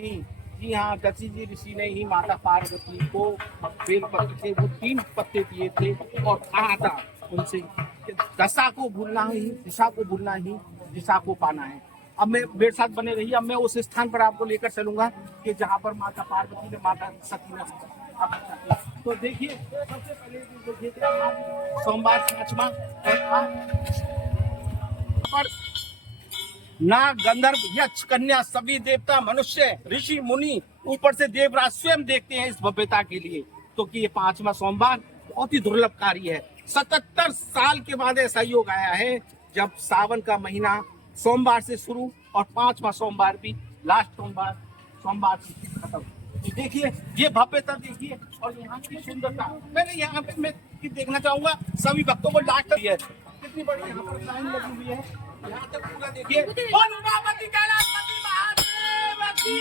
नहीं, जी हाँ, दशी जी ऋषि ने ही माता पार्वती को बेलपत्र के वो 3 पत्ते दिए थे और कहा था उनसे कि दशा को भूलना ही, दिशा को भूलना ही दिशा को पाना है। अब मैं मेरे साथ बने रहिए, अब मैं उस स्थान पर आपको लेकर चलूंगा कि जहाँ पर माता पार्वती ने माता सती ने तपस्या की। तो देखिए, सबसे पहले देखिए कि आज सोमवार 5वां और आज पर नाग गंधर्व यक्ष कन्या सभी देवता मनुष्य ऋषि मुनि ऊपर से देवराज स्वयं देखते हैं इस भव्यता के लिए। तो कि ये 5वां सोमवार बहुत ही दुर्लभ कार्य है। 77 साल के बाद ऐसा योग आया है जब सावन का महीना सोमवार से शुरू और 5वां सोमवार भी लास्ट सोमवार से खत्म। तो देखिए ये भव्यता देखिए और यहाँ की सुंदरता। पहले यहाँ पे मैं देखना चाहूंगा सभी भक्तों को लास्ट है कितनी बड़ी यहाँ पर लाइन लगी हुई है। यहाँ तक पूरा देखिए और उमापति कैलाशपति महादेव की।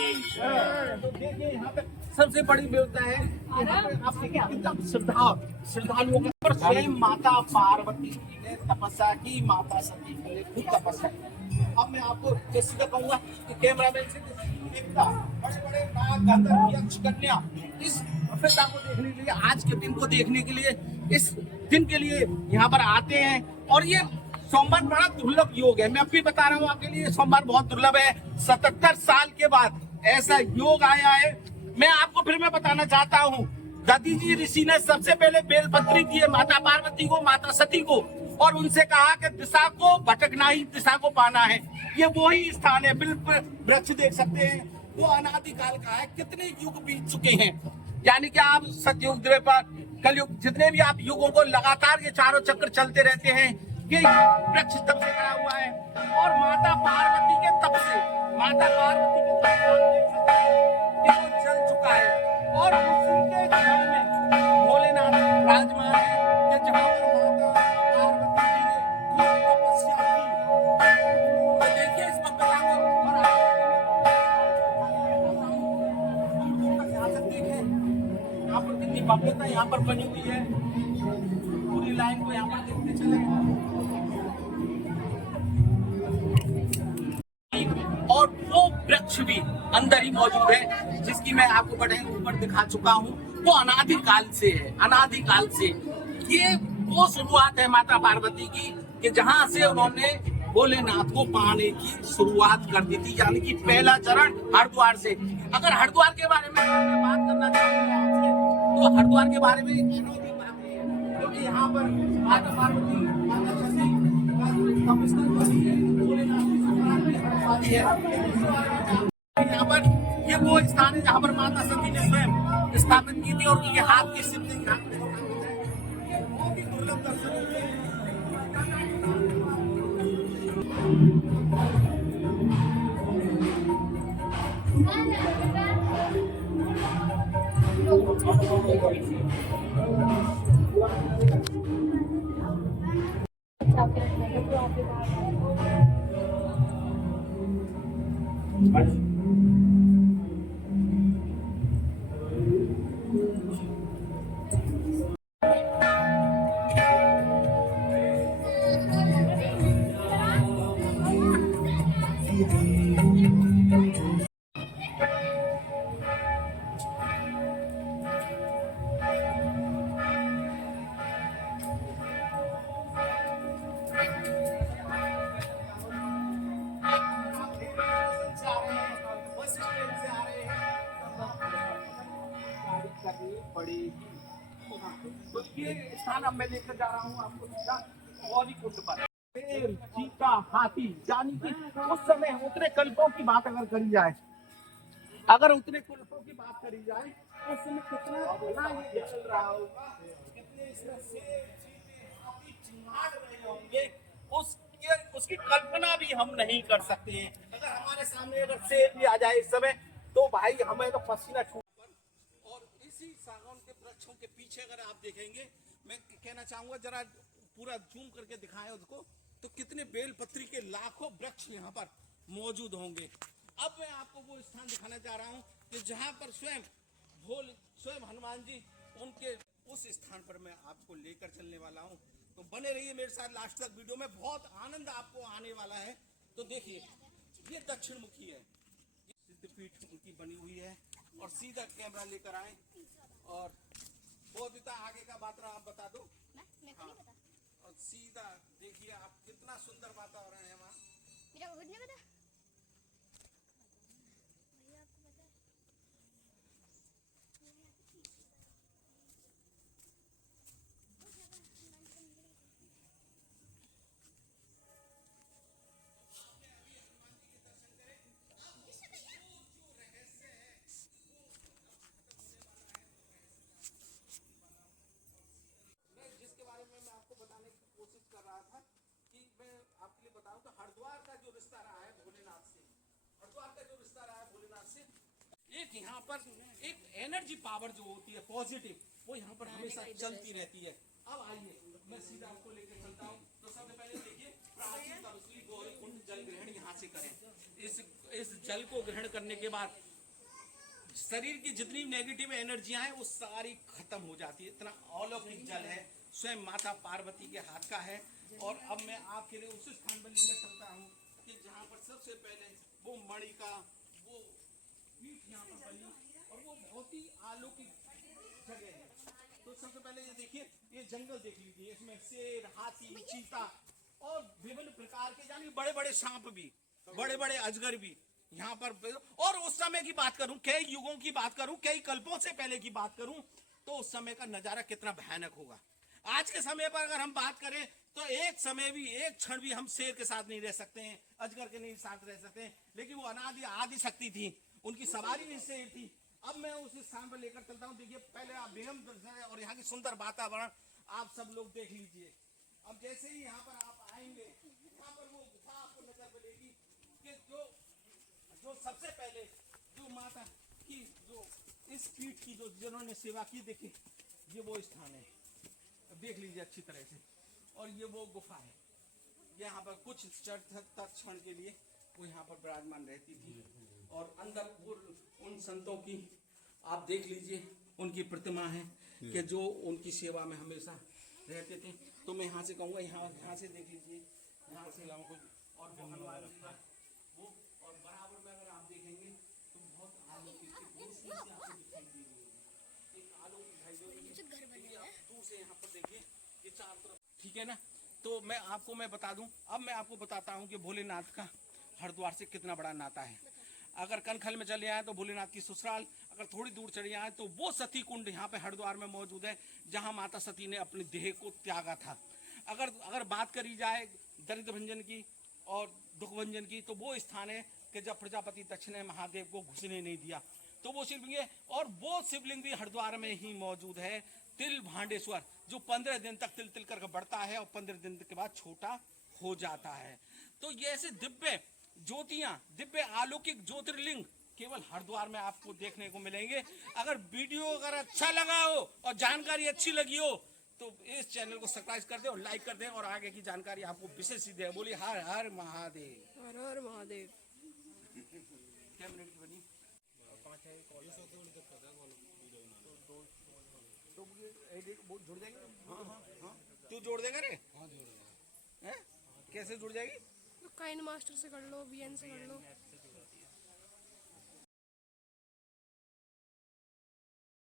तो देखिए यहाँ पे सबसे बड़ी व्यवस्था है यहाँ पे आप देखिए कितना श्रद्धालुओं का पर स्वयं माता पार्वती ने तपस्या की, माता सती ने खुद तपस्या की। अब मैं आपको जैसे कहूंगा कि कैमरामैन से देखता बड़े बड़े नाग गंधर्व यक्ष कन्या इस भव्यता को देखने के लिए, आज के दिन को देखने के लिए, इस दिन के लिए यहाँ पर आते हैं। और ये सोमवार बड़ा दुर्लभ योग है। मैं अभी बता रहा हूँ आपके लिए सोमवार बहुत दुर्लभ है। 77 साल के बाद ऐसा योग आया है। मैं आपको फिर मैं बताना चाहता हूँ, दधी जी ऋषि ने सबसे पहले बेलपत्री दिए माता पार्वती को, माता सती को, और उनसे कहा कि दिशा को भटकना ही दिशा को पाना है। ये वही स्थान है। बिल्कुल वृक्ष देख सकते हैं, वो अनादिकाल का है। कितने युग बीत चुके हैं, यानी कि आप सतयुग पर कलयुग जितने भी आप युगों को लगातार ये चारों चक्र चलते रहते हैं। ये वृक्ष तब से खड़ा हुआ है और माता पार्वती के तप से, माता पार्वती के तप से आप देख सकते हैं कि वो चल चुका है। और उसी के घर में भोलेनाथ विराजमान है कि जहाँ पर माता पार्वती जी ने खूब तपस्या की। तो देखिए इस भव्यता को और यहाँ से देखें यहाँ पर कितनी भव्यता यहाँ पर बनी हुई है। पूरी लाइन को यहाँ पर देखते चले और वो वृक्ष भी अंदर ही मौजूद है जिसकी मैं आपको बड़े ऊपर दिखा चुका हूँ। वो अनादिकाल से है, अनादिकाल से। ये वो शुरुआत है माता पार्वती की कि जहाँ से उन्होंने भोलेनाथ को पाने की शुरुआत कर दी थी, यानी कि पहला चरण हरिद्वार से। अगर हरिद्वार के बारे में बात करना चाहूंगा आपसे तो हरिद्वार के बारे में क्योंकि यहाँ पर माता पार्वती माता सती यहाँ पर ये वो स्थान है जहाँ पर माता सती ने स्वयं स्थापित की थी और ये हाथ की शिवलिंग बहुत ही दुर्लभ दर्शन पड़ेगी। तो ये स्थान अब मैं लेकर जा रहा हूँ आपको सीधा गौरी कुंड पर। चीता हाथी, यानी कि उस समय उतने कल्पों की बात अगर करी जाए, अगर उतने कल्पों की बात करी जाए उस समय कितना भला ये चल रहा होगा, कितने इसमें शेर चीते हाथी चिंगाड़ रहे होंगे, उसकी कल्पना भी हम नहीं कर सकते। अगर हमारे सामने अगर शेर भी आ जाए इस समय तो भाई हमें तो पसीना छूट। और इसी सागौन के वृक्षों के पीछे अगर आप देखेंगे, मैं कहना चाहूंगा जरा पूरा जूम करके दिखाएं उसको, तो कितने बेलपत्री के लाखों वृक्ष यहाँ पर मौजूद होंगे। अब मैं आपको वो स्थान दिखाना चाह रहा हूँ कि जहाँ पर स्वयं हनुमान जी उनके उस स्थान पर मैं आपको लेकर चलने वाला हूँ। तो बने रहिए मेरे साथ लास्ट तक, वीडियो में बहुत आनंद आपको आने वाला है। तो देखिए ये दक्षिण मुखी है, फीट उनकी बनी हुई है। और सीधा कैमरा लेकर आए और वो भी आगे का बात आप बता दो। मैं तो नहीं पता। और सीधा देखिए आप कितना सुंदर वातावरण है वहाँ। मेरा खुद नहीं पता। भैया आपको पता है? जिसके बारे में मैं आपको बताने की कोशिश कर रहा था कि मैं आपके लिए बताऊं तो हरिद्वार का जो रिश्ता रहा है भोलेनाथ से, हरिद्वार का जो रिश्ता रहा है भोलेनाथ से, एक यहाँ पर एक एनर्जी पावर जो होती है पॉजिटिव, वो यहाँ पर हमेशा चलती रहती है। अब आइए मैं सीधा आपको लेकर चलता हूँ। तो सबसे पहले देखिए प्राचीन तपस्वी गौरी कुंड जल ग्रहण यहाँ से करें। इस जल को ग्रहण करने के बाद शरीर की जितनी नेगेटिव एनर्जियां हैं वो सारी खत्म हो जाती है। इतना अलौकिक जल है, स्वयं माता पार्वती के हाथ का है। और अब मैं आपके लिए उस स्थान पर लेकर चलता हूँ कि जहाँ पर सबसे पहले वो मणि का वो पीठ यहाँ पर बनी और वो बहुत ही अलौकिक जगह है। तो सबसे पहले ये देखिए, ये जंगल देख लीजिए, इसमें शेर, हाथी, चीता और विभिन्न प्रकार के यानी बड़े बड़े सांप भी, बड़े बड़े अजगर भी यहाँ पर। और उस समय की बात करूं, कई युगों की बात करूं, कई कल्पों से पहले की बात करूं, तो उस समय का नजारा कितना भयानक होगा। आज के समय पर अगर हम बात करें तो एक समय भी, एक क्षण भी हम शेर के साथ नहीं रह सकते हैं, अजगर के नहीं साथ रह सकते हैं। लेकिन वो अनादि आदि शक्ति थी, उनकी सवारी भी शेर थी। अब मैं उस स्थान पर लेकर चलता हूँ। देखिए पहले आप बेगम दर्शन और यहाँ की सुंदर वातावरण आप सब लोग देख लीजिए। अब जैसे ही यहाँ पर आप आएंगे, यहाँ पर वो गुफा आपको नजर मिलेगी कि जो सबसे पहले जो माता की जो इस पीठ की जो जिन्होंने सेवा की, देखिए ये वो स्थान है, देख लीजिए अच्छी तरह से। और ये वो गुफा है, यहाँ पर कुछ क्षण के लिए वो यहाँ पर विराजमान रहती थी। और अंदर उन संतों की आप देख लीजिए, उनकी प्रतिमा है कि जो उनकी सेवा में हमेशा रहते थे। तो मैं यहाँ से कहूँगा, यहाँ से देख लीजिए, यहाँ से और वो हनुमान जी का वो, और बराबर में अगर आप देखेंगे तो बहुत अलौकिक दूर से आपको दिखाई दे रही होगी, एक अलौकिक भाई आप दूर से यहाँ पर देखिए ये चारों तरफ, ठीक है ना। तो मैं बता दूं, अब मैं आपको बताता हूँ कि भोलेनाथ का हरिद्वार से कितना बड़ा नाता है। अगर कनखल में चले आए तो भोलेनाथ की ससुराल, अगर थोड़ी दूर चले आए तो वो सती कुंड यहाँ पे हरिद्वार में मौजूद है, जहाँ माता सती ने अपने देह को त्यागा था। अगर बात करी जाए दरिद्र भंजन की और दुख भंजन की, तो वो स्थान है कि जब प्रजापति दक्ष ने महादेव को घुसने नहीं दिया, तो वो शिवलिंग है। और वो शिवलिंग भी हरिद्वार में ही मौजूद है, तिल भांडेश्वर, जो 15 दिन तक तिल तिल करके बढ़ता है और 15 दिन के बाद छोटा हो जाता है। तो ये ऐसे दिव्य ज्योतियां, दिव्य अलौकिक ज्योतिर्लिंग केवल हरिद्वार में आपको देखने को मिलेंगे। अगर वीडियो अच्छा लगा हो और जानकारी अच्छी लगी हो तो इस चैनल को सब्सक्राइब कर दे और लाइक कर दे, और आगे की जानकारी आपको विशेष ही दे। बोलिए हर हर महादेव। हर हर महादेव। क्या मिनट की बनी? तो वो जुड़ जाएंगे। हाँ हाँ हाँ, तू जोड़ देगा रे? हाँ जोड़ देगा। कैसे जुड़ जाएगी? तो काइन मास्टर से कर लो, वीएन से कर लो।